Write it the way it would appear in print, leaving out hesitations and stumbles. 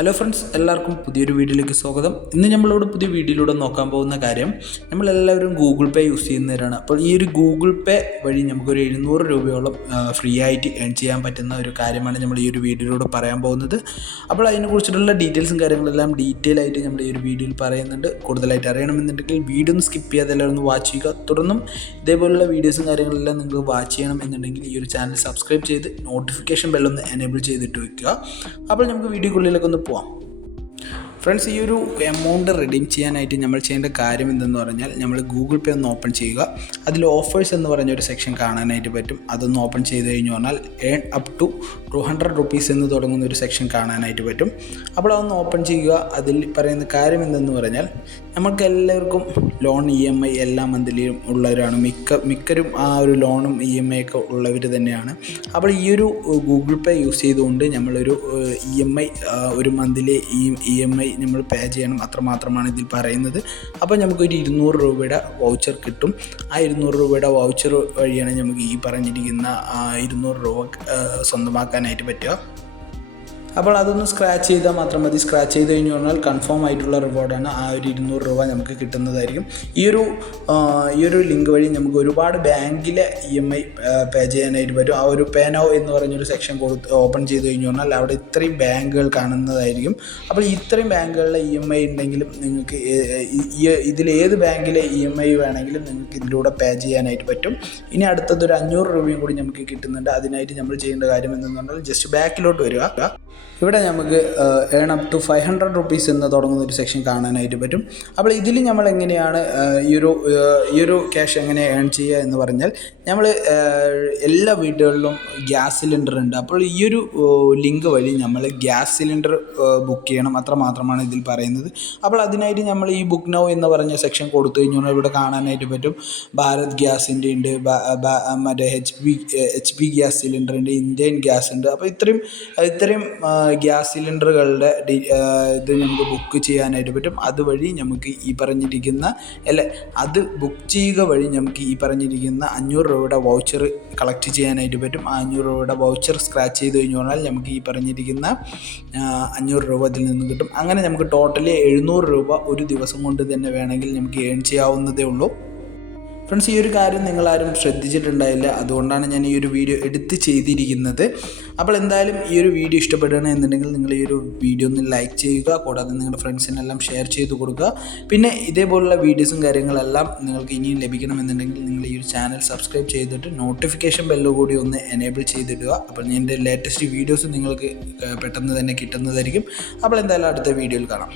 Hello friends, എല്ലാവർക്കും പുതിയൊരു വീഡിയോയിലേക്ക് സ്വാഗതം. ഇന്ന് നമ്മളിവിടെ പുതിയ വീഡിയോയിലൂടെ നോക്കാൻ പോകുന്ന കാര്യം, നമ്മളെല്ലാവരും ഗൂഗിൾ പേ യൂസ് ചെയ്യുന്നവരാണ്. അപ്പോൾ ഈ ഒരു ഗൂഗിൾ പേ വഴി നമുക്കൊരു 700 രൂപയോളം ഫ്രീ ആയിട്ട് ഏൺ ചെയ്യാൻ പറ്റുന്ന ഒരു കാര്യമാണ് നമ്മൾ ഈ ഒരു വീഡിയോയിലൂടെ പറയാൻ പോകുന്നത്. അപ്പോൾ അതിനെക്കുറിച്ചിട്ടുള്ള ഡീറ്റെയിൽസും കാര്യങ്ങളെല്ലാം ഡീറ്റെയിൽ ആയിട്ട് നമ്മൾ ഈ ഒരു വീഡിയോയിൽ പറയുന്നുണ്ട്. കൂടുതലായിട്ട് അറിയണമെന്നുണ്ടെങ്കിൽ വീഡിയോ ഒന്ന് സ്കിപ്പ് ചെയ്യാതെ എല്ലാവരും ഒന്ന് വാച്ച് ചെയ്യുക. തുടർന്നും ഇതേപോലുള്ള വീഡിയോസും കാര്യങ്ങളെല്ലാം നിങ്ങൾക്ക് വാച്ച് ചെയ്യണം എന്നുണ്ടെങ്കിൽ ഈ ഒരു ചാനൽ സബ്സ്ക്രൈബ് ചെയ്ത് നോട്ടിഫിക്കേഷൻ ബെല്ലൊന്ന് എനേബിൾ ചെയ്തിട്ട് വയ്ക്കുക. അപ്പോൾ നമുക്ക് വീഡിയോക്കുള്ളിലേക്ക് ഒന്ന് പോവാം. ഫ്രണ്ട്സ്, ഈ ഒരു എമൗണ്ട് റിഡീം ചെയ്യാനായിട്ട് നമ്മൾ ചെയ്യേണ്ട കാര്യം എന്തെന്ന് പറഞ്ഞാൽ, നമ്മൾ ഗൂഗിൾ പേ ഒന്ന് ഓപ്പൺ ചെയ്യുക. അതിൽ ഓഫേഴ്സ് എന്ന് പറഞ്ഞൊരു സെക്ഷൻ കാണാനായിട്ട് പറ്റും. അതൊന്ന് ഓപ്പൺ ചെയ്ത് കഴിഞ്ഞു പറഞ്ഞാൽ ഏൺ അപ് ടു 200 റുപ്പീസ് എന്ന് തുടങ്ങുന്ന ഒരു സെക്ഷൻ കാണാനായിട്ട് പറ്റും. അപ്പോൾ അതൊന്ന് ഓപ്പൺ ചെയ്യുക. അതിൽ പറയുന്ന കാര്യം എന്തെന്ന് പറഞ്ഞാൽ, നമുക്ക് എല്ലാവർക്കും ലോൺ EMI എല്ലാ മന്ത്ലിയും ഉള്ളവരാണ്. മിക്കരും ആ ഒരു ലോണും EMI ഒക്കെ ഉള്ളവർ തന്നെയാണ്. അപ്പോൾ ഈ ഒരു ഗൂഗിൾ പേ യൂസ് ചെയ്തുകൊണ്ട് നമ്മളൊരു EMI ഒരു മന്ത്ലി EMI നമ്മൾ പേ ചെയ്യണം, അത്രമാത്രമാണ് ഇതിൽ പറയുന്നത്. അപ്പോൾ നമുക്കൊരു 200 രൂപയുടെ വൗച്ചർ കിട്ടും. ആ 200 രൂപയുടെ വൗച്ചർ വഴിയാണ് നമുക്ക് ഈ പറഞ്ഞിരിക്കുന്ന 200 രൂപ സ്വന്തമാക്കാനായിട്ട് പറ്റുക. അപ്പോൾ അതൊന്ന് സ്ക്രാച്ച് ചെയ്താൽ മാത്രം മതി. സ്ക്രാച്ച് ചെയ്ത് കഴിഞ്ഞ് പറഞ്ഞാൽ കൺഫേം ആയിട്ടുള്ള റിവാർഡാണ്. ആ ഒരു 200 രൂപ നമുക്ക് കിട്ടുന്നതായിരിക്കും. ഈ ഒരു ലിങ്ക് വഴി നമുക്ക് ഒരുപാട് ബാങ്കിലെ EMI പേ ചെയ്യാനായിട്ട് പറ്റും. ആ ഒരു പേ നൗ എന്ന് പറഞ്ഞൊരു സെക്ഷൻ ഓപ്പൺ ചെയ്ത് കഴിഞ്ഞ് പറഞ്ഞാൽ അവിടെ ഇത്രയും ബാങ്കുകൾ കാണുന്നതായിരിക്കും. അപ്പോൾ ഇത്രയും ബാങ്കുകളിലെ EMI ഉണ്ടെങ്കിലും നിങ്ങൾക്ക് ഇതിലേത് ബാങ്കിലെ EMI വേണമെങ്കിലും നിങ്ങൾക്ക് ഇതിലൂടെ പേ ചെയ്യാനായിട്ട് പറ്റും. ഇനി അടുത്തതൊരു 500 രൂപയും കൂടി നമുക്ക് കിട്ടുന്നുണ്ട്. അതിനായിട്ട് നമ്മൾ ചെയ്യേണ്ട കാര്യം എന്തെന്ന് പറഞ്ഞാൽ, ജസ്റ്റ് ബാക്കിലോട്ട് വരിക. ഇവിടെ നമുക്ക് ഏൺ അപ് ടു 500 റുപ്പീസ് എന്ന് തുടങ്ങുന്ന ഒരു സെക്ഷൻ കാണാനായിട്ട് പറ്റും. അപ്പോൾ ഇതിൽ നമ്മൾ എങ്ങനെയാണ് ഈ ഒരു ക്യാഷ് എങ്ങനെ ഏൺ ചെയ്യുക എന്ന് പറഞ്ഞാൽ, നമ്മൾ എല്ലാ വീടുകളിലും ഗ്യാസ് സിലിണ്ടർ ഉണ്ട്. അപ്പോൾ ഈ ഒരു ലിങ്ക് വഴി നമ്മൾ ഗ്യാസ് സിലിണ്ടർ ബുക്ക് ചെയ്യണം, അത്രമാത്രമാണ് ഇതിൽ പറയുന്നത്. അപ്പോൾ അതിനായിട്ട് നമ്മൾ ഈ ബുക്ക് നൗ എന്ന് പറഞ്ഞ സെക്ഷൻ കൊടുത്തു കഴിഞ്ഞാൽ ഇവിടെ കാണാനായിട്ട് പറ്റും. ഭാരത് ഗ്യാസിൻ്റെ ഉണ്ട്, മറ്റേ HP ഗ്യാസ് സിലിണ്ടർ ഉണ്ട്, ഇന്ത്യൻ ഗ്യാസ് ഉണ്ട്. അപ്പോൾ ഇത്രയും ഗ്യാസ് സിലിണ്ടറുകളുടെ ഇത് നമുക്ക് ബുക്ക് ചെയ്യാനായിട്ട് പറ്റും. അതുവഴി നമുക്ക് ഈ പറഞ്ഞിരിക്കുന്ന അത് ബുക്ക് ചെയ്യുക വഴി നമുക്ക് ഈ പറഞ്ഞിരിക്കുന്ന 500 രൂപയുടെ വൗച്ചർ കളക്ട് ചെയ്യാനായിട്ട് പറ്റും. ആ 500 രൂപയുടെ വൗച്ചർ സ്ക്രാച്ച് ചെയ്ത് കഴിഞ്ഞു പറഞ്ഞാൽ നമുക്ക് ഈ പറഞ്ഞിരിക്കുന്ന 500 രൂപ ഇതിൽ നിന്ന് കിട്ടും. അങ്ങനെ നമുക്ക് ടോട്ടലി 700 രൂപ ഒരു ദിവസം കൊണ്ട് തന്നെ വേണമെങ്കിൽ നമുക്ക് ഏൺ ചെയ്യാവുന്നതേ ഉള്ളൂ. ഫ്രണ്ട്സ്, ഈ ഒരു കാര്യം നിങ്ങളാരും ശ്രദ്ധിച്ചിട്ടുണ്ടായില്ല. അതുകൊണ്ടാണ് ഞാൻ ഈ ഒരു വീഡിയോ എടുത്ത് ചെയ്തിരിക്കുന്നത്. അപ്പോൾ എന്തായാലും ഈ ഒരു വീഡിയോ ഇഷ്ടപ്പെടുകയാണെന്നുണ്ടെങ്കിൽ നിങ്ങൾ ഈ ഒരു വീഡിയോ ഒന്ന് ലൈക്ക് ചെയ്യുക. കൂടാതെ നിങ്ങളുടെ ഫ്രണ്ട്സിനെല്ലാം ഷെയർ ചെയ്ത് കൊടുക്കുക. പിന്നെ ഇതേപോലുള്ള വീഡിയോസും കാര്യങ്ങളെല്ലാം നിങ്ങൾക്ക് ഇനിയും ലഭിക്കണമെന്നുണ്ടെങ്കിൽ നിങ്ങൾ ഈ ഒരു ചാനൽ സബ്സ്ക്രൈബ് ചെയ്തിട്ട് നോട്ടിഫിക്കേഷൻ ബെല്ല് കൂടി ഒന്ന് എനേബിൾ ചെയ്തിടുക. അപ്പോൾ എൻ്റെ ലേറ്റസ്റ്റ് വീഡിയോസ് നിങ്ങൾക്ക് പെട്ടെന്ന് തന്നെ കിട്ടുന്നതായിരിക്കും. അപ്പോൾ എന്തായാലും അടുത്ത വീഡിയോയിൽ കാണാം.